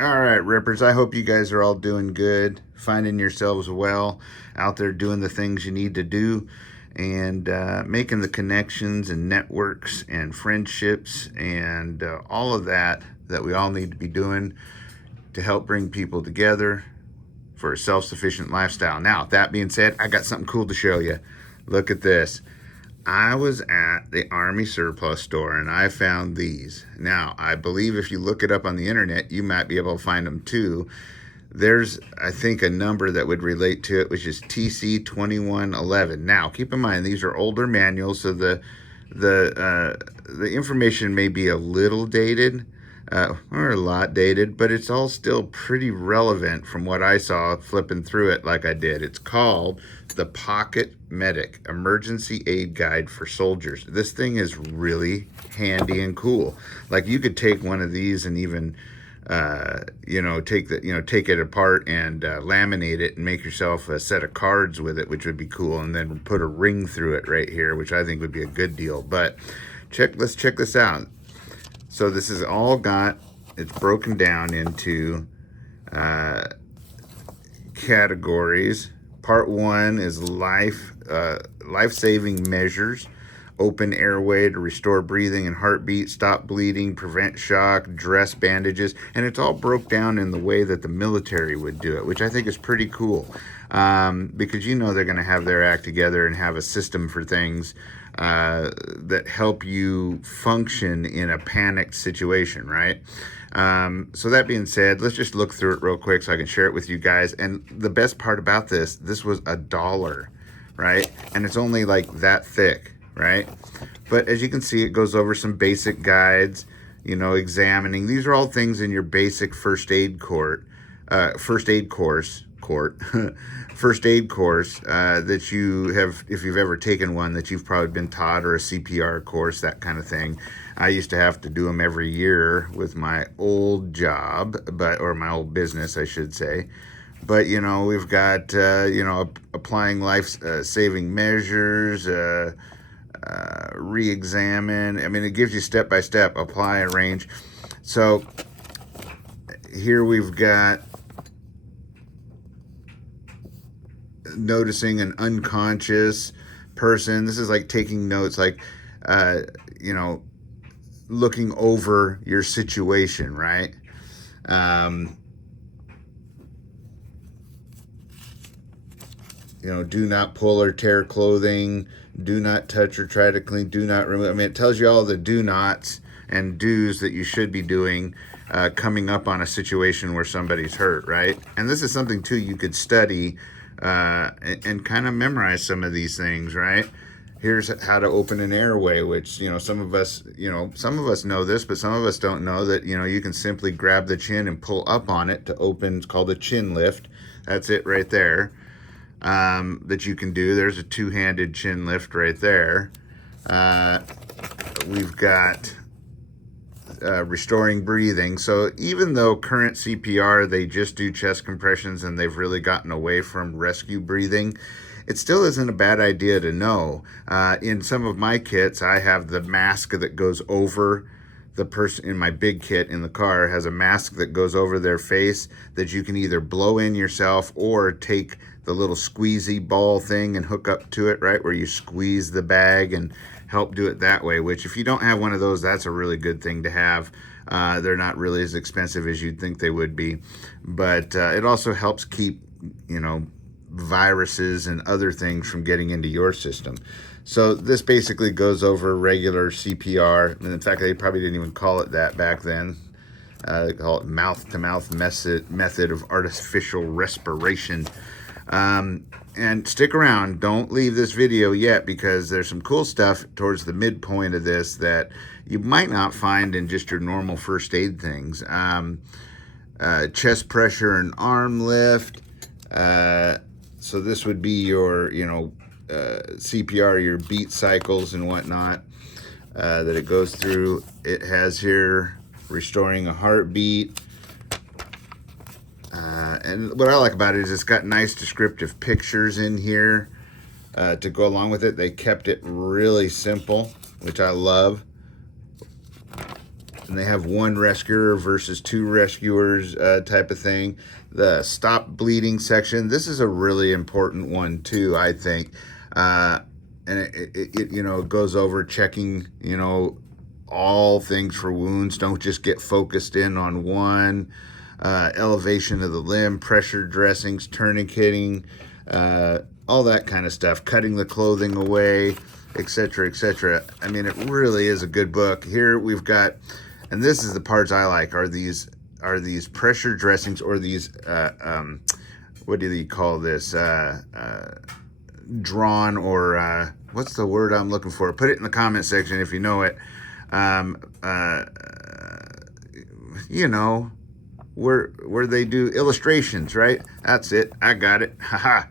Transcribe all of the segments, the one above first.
All right, Rippers, I hope you guys are all doing good, finding yourselves well, out there doing the things you need to do, and making the connections and networks and friendships and all of that that we all need to be doing to help bring people together for a self-sufficient lifestyle. Now, that being said, I got something cool to show you. Look at this. I was at the Army surplus store and I found these. Now, I believe if you look it up on the internet, you might be able to find them too. There's, I think, a number that would relate to it, which is TC2111. Now, keep in mind, these are older manuals, so the information may be a little dated, or a lot dated, but it's all still pretty relevant from what I saw flipping through it like I did. It's called the Pocket Medic Emergency Aid Guide for Soldiers. This thing is really handy and cool. Like, you could take one of these and even take it apart and laminate it and make yourself a set of cards with it, which would be cool, and then put a ring through it right here, which I think would be a good deal. But let's check this out. So this is all it's broken down into categories. Part 1 is life-saving measures. Open airway to restore breathing and heartbeat, stop bleeding, prevent shock, dress bandages. And it's all broke down in the way that the military would do it, which I think is pretty cool. Because they're going to have their act together and have a system for things that help you function in a panicked situation, right? So that being said, let's just look through it real quick so I can share it with you guys. And the best part about this was $1, right? And it's only like that thick, right? But as you can see, it goes over some basic guides, examining. These are all things in your basic first aid course that you have, if you've ever taken one, that you've probably been taught, or a CPR course, that kind of thing. I used to have to do them every year with my old job, or my old business, I should say. But, we've got, applying life-saving measures, re-examine. I mean, it gives you step-by-step, apply, arrange. So here we've got noticing an unconscious person. This is like taking notes, like, looking over your situation, right? Do not pull or tear clothing, do not touch or try to clean, do not remove. I mean, it tells you all the do nots and do's that you should be doing coming up on a situation where somebody's hurt, right? And this is something too you could study and kind of memorize some of these things, right? Here's how to open an airway, which, some of us know this, but some of us don't know that, you can simply grab the chin and pull up on it to open. It's called a chin lift. That's it right there. That you can do. There's a two-handed chin lift right there. We've got restoring breathing. So even though current CPR, they just do chest compressions and they've really gotten away from rescue breathing, it still isn't a bad idea to know. In some of my kits, I have the mask that goes over the person. In my big kit in the car has a mask that goes over their face that you can either blow in yourself or take the little squeezy ball thing and hook up to it, right, where you squeeze the bag and help do it that way, which if you don't have one of those, that's a really good thing to have. They're not really as expensive as you'd think they would be, but it also helps keep, viruses and other things from getting into your system. So this basically goes over regular CPR. And in fact, they probably didn't even call it that back then. They call it mouth-to-mouth method of artificial respiration. And stick around. Don't leave this video yet, because there's some cool stuff towards the midpoint of this that you might not find in just your normal first aid things. Chest pressure and arm lift. So this would be your, CPR, your beat cycles and whatnot that it goes through. It has here restoring a heartbeat. And what I like about it is it's got nice descriptive pictures in here to go along with it. They kept it really simple, which I love. and they have one rescuer versus two rescuers type of thing. The stop bleeding section, this is a really important one too, I think. And it you know, goes over checking, you know, all things for wounds. Don't just get focused in on one. Elevation of the limb, pressure dressings, tourniqueting, all that kind of stuff, cutting the clothing away, etc., etc. I mean, it really is a good book. Here we've got, and this is the parts I like, are these pressure dressings, or these what do they call this, drawn, or what's the word I'm looking for? Put it in the comment section if you know it. You know, where they do illustrations, right? That's it. I got it. Haha.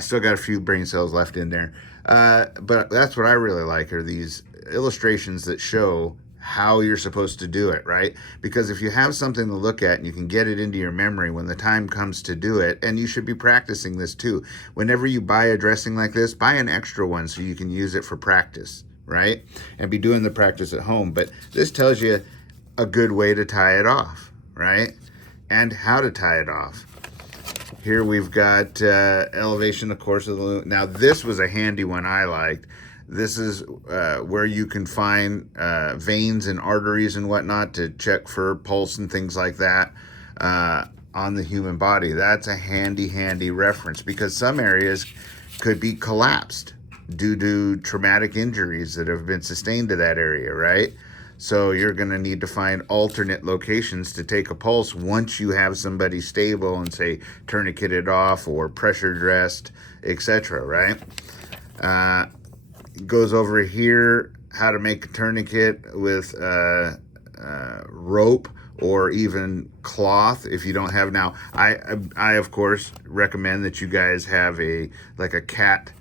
Still got a few brain cells left in there. But that's what I really like, are these illustrations that show how you're supposed to do it, right? Because if you have something to look at and you can get it into your memory when the time comes to do it, and you should be practicing this too. Whenever you buy a dressing like this, buy an extra one so you can use it for practice, right? And be doing the practice at home. But this tells you a good way to tie it off, right? And how to tie it off. Here we've got elevation, of course, of the loop. Now this was a handy one I liked. This is where you can find veins and arteries and whatnot to check for pulse and things like that on the human body. That's a handy reference, because some areas could be collapsed due to traumatic injuries that have been sustained to that area, right? So you're going to need to find alternate locations to take a pulse once you have somebody stable and, say, tourniqueted off or pressure dressed, etc., right? Goes over here how to make a tourniquet with rope or even cloth if you don't have. Now, I of course recommend that you guys have a cat,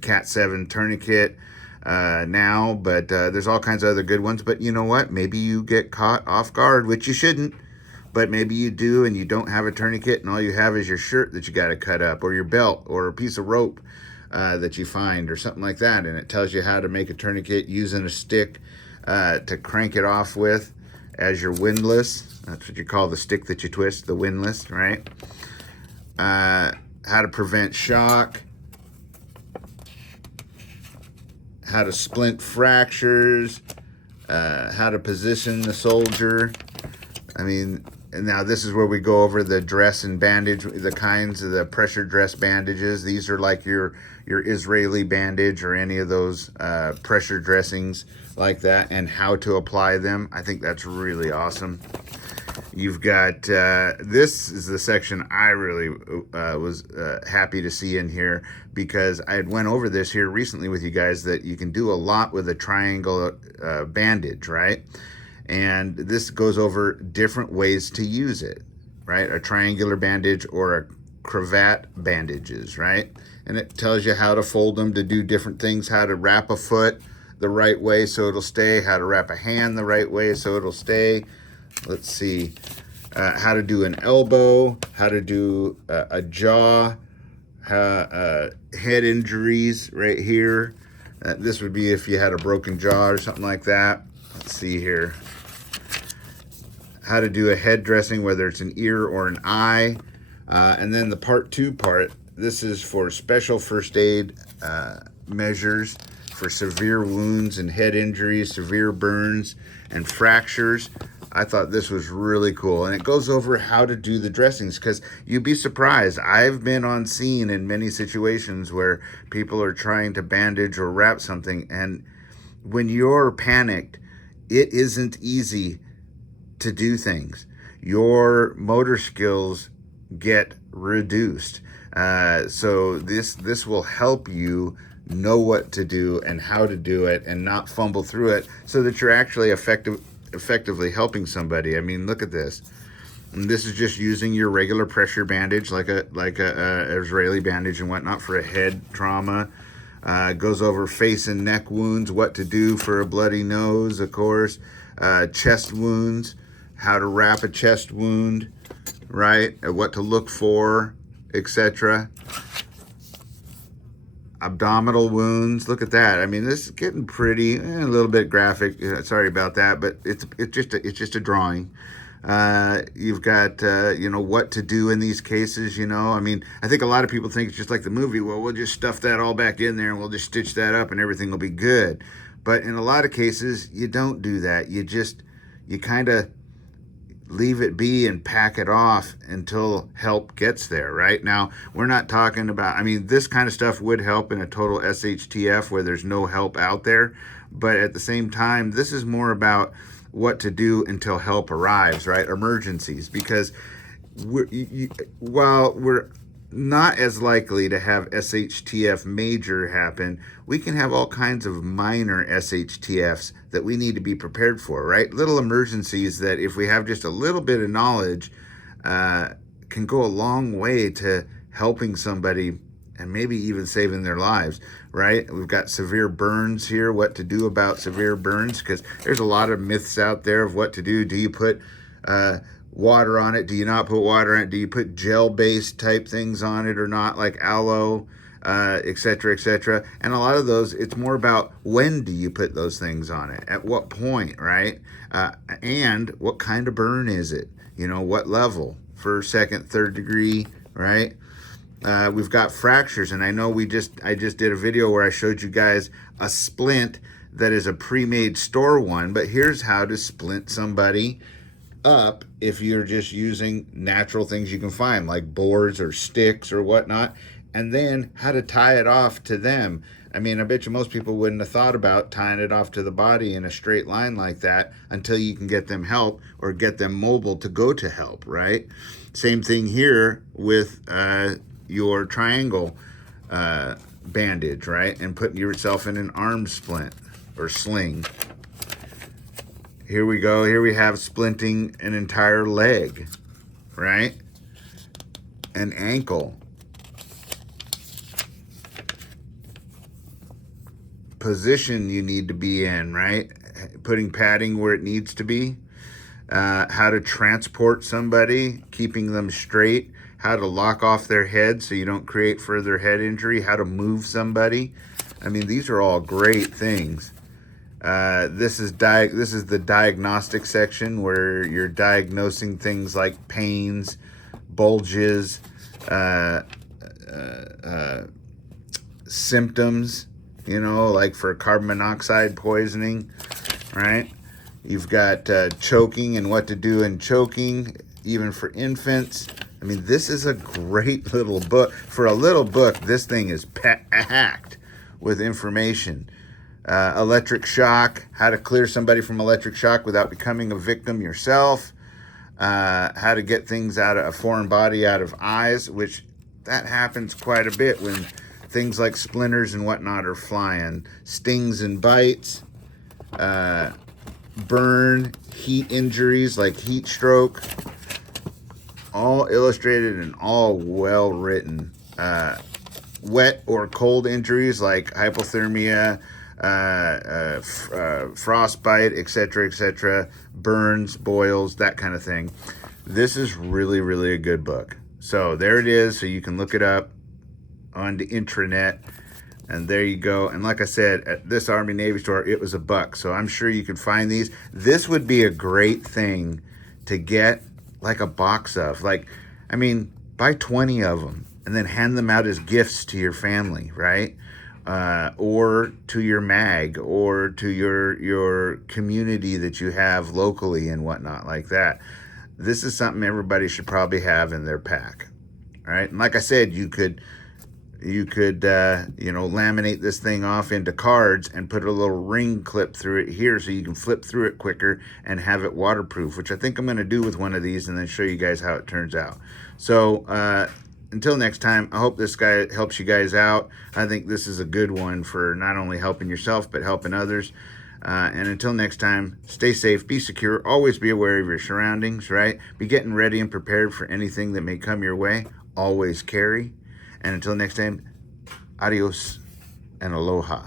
cat 7 tourniquet now, but there's all kinds of other good ones. But you know what? Maybe you get caught off guard, which you shouldn't, but maybe you do, and you don't have a tourniquet, and all you have is your shirt that you got to cut up, or your belt, or a piece of rope that you find, or something like that, and it tells you how to make a tourniquet using a stick to crank it off with as your windlass. That's what you call the stick that you twist, the windlass, right? How to prevent shock, how to splint fractures, how to position the soldier. I mean, and now this is where we go over the dress and bandage, the kinds of the pressure dress bandages. These are like your Israeli bandage or any of those pressure dressings like that, and how to apply them. I think that's really awesome. You've got, this is the section I really was happy to see in here, because I had went over this here recently with you guys, that you can do a lot with a triangle bandage, right? And this goes over different ways to use it, right? A triangular bandage or a cravat bandages, right? And it tells you how to fold them to do different things, how to wrap a foot the right way so it'll stay, how to wrap a hand the right way so it'll stay. Let's see, how to do an elbow, how to do a jaw, head injuries right here. This would be if you had a broken jaw or something like that. Let's see here. How to do a head dressing, whether it's an ear or an eye. And then the part 2 part, this is for special first aid measures for severe wounds and head injuries, severe burns and fractures. I thought this was really cool. And it goes over how to do the dressings, because you'd be surprised. I've been on scene in many situations where people are trying to bandage or wrap something, and when you're panicked, it isn't easy to do things. Your motor skills get reduced. So this will help you know what to do and how to do it, and not fumble through it, so that you're actually effectively helping somebody. I mean, look at this. And this is just using your regular pressure bandage, like a Israeli bandage and whatnot, for a head trauma. Goes over face and neck wounds, what to do for a bloody nose, of course. Chest wounds, how to wrap a chest wound, right? What to look for, etc. abdominal wounds. Look at that. I mean, this is getting pretty, a little bit graphic. Sorry about that, but it's just a drawing. You've got, what to do in these cases, I mean, I think a lot of people think it's just like the movie. Well, we'll just stuff that all back in there and we'll just stitch that up and everything will be good. But in a lot of cases, you don't do that. You kind of leave it be and pack it off until help gets there. Right now, we're not talking about, I mean, this kind of stuff would help in a total SHTF where there's no help out there. But at the same time, this is more about what to do until help arrives, right? Emergencies, because while we're not as likely to have SHTF major happen, we can have all kinds of minor SHTFs that we need to be prepared for, right? Little emergencies that if we have just a little bit of knowledge, can go a long way to helping somebody and maybe even saving their lives, right? We've got severe burns here, what to do about severe burns, because there's a lot of myths out there of what to do. Do you put water on it? Do you not put water on it? Do you put gel-based type things on it or not, like aloe, et cetera, et cetera? And a lot of those, it's more about when do you put those things on it? At what point, right? And what kind of burn is it? What level? First, second, third degree, right? We've got fractures, and I know I just did a video where I showed you guys a splint that is a pre-made store one, but here's how to splint somebody up if you're just using natural things you can find, like boards or sticks or whatnot, and then how to tie it off to them. I mean, I bet you most people wouldn't have thought about tying it off to the body in a straight line like that until you can get them help or get them mobile to go to help, right? Same thing here with your triangle bandage, right? And putting yourself in an arm splint or sling. Here we go. Here we have splinting an entire leg, right? An ankle. Position you need to be in, right? Putting padding where it needs to be. How to transport somebody, keeping them straight. How to lock off their head so you don't create further head injury. How to move somebody. I mean, these are all great things. This is the diagnostic section where you're diagnosing things like pains, bulges, symptoms, like for carbon monoxide poisoning, right? You've got choking and what to do in choking, even for infants. I mean, this is a great little book. For a little book, this thing is packed with information. Electric shock, how to clear somebody from electric shock without becoming a victim yourself. How to get things out of a foreign body out of eyes, which that happens quite a bit when things like splinters and whatnot are flying. Stings and bites. Burn, heat injuries like heat stroke. All illustrated and all well written. Wet or cold injuries like hypothermia, frostbite, etc., burns, boils, that kind of thing. This is really, really a good book. So there it is. So you can look it up on the intranet. And there you go. And like I said, at this Army Navy store, it was $1. So I'm sure you can find these. This would be a great thing to get like a box of. Buy 20 of them and then hand them out as gifts to your family, right? Or to your mag, or to your community that you have locally and whatnot like that. This is something everybody should probably have in their pack, all right? And like I said, you could laminate this thing off into cards and put a little ring clip through it here so you can flip through it quicker and have it waterproof, which I think I'm going to do with one of these and then show you guys how it turns out. So until next time, I hope this guy helps you guys out. I think this is a good one for not only helping yourself but helping others. And until next time, stay safe, be secure, always be aware of your surroundings, right? Be getting ready and prepared for anything that may come your way. Always carry. And until next time, adios and aloha.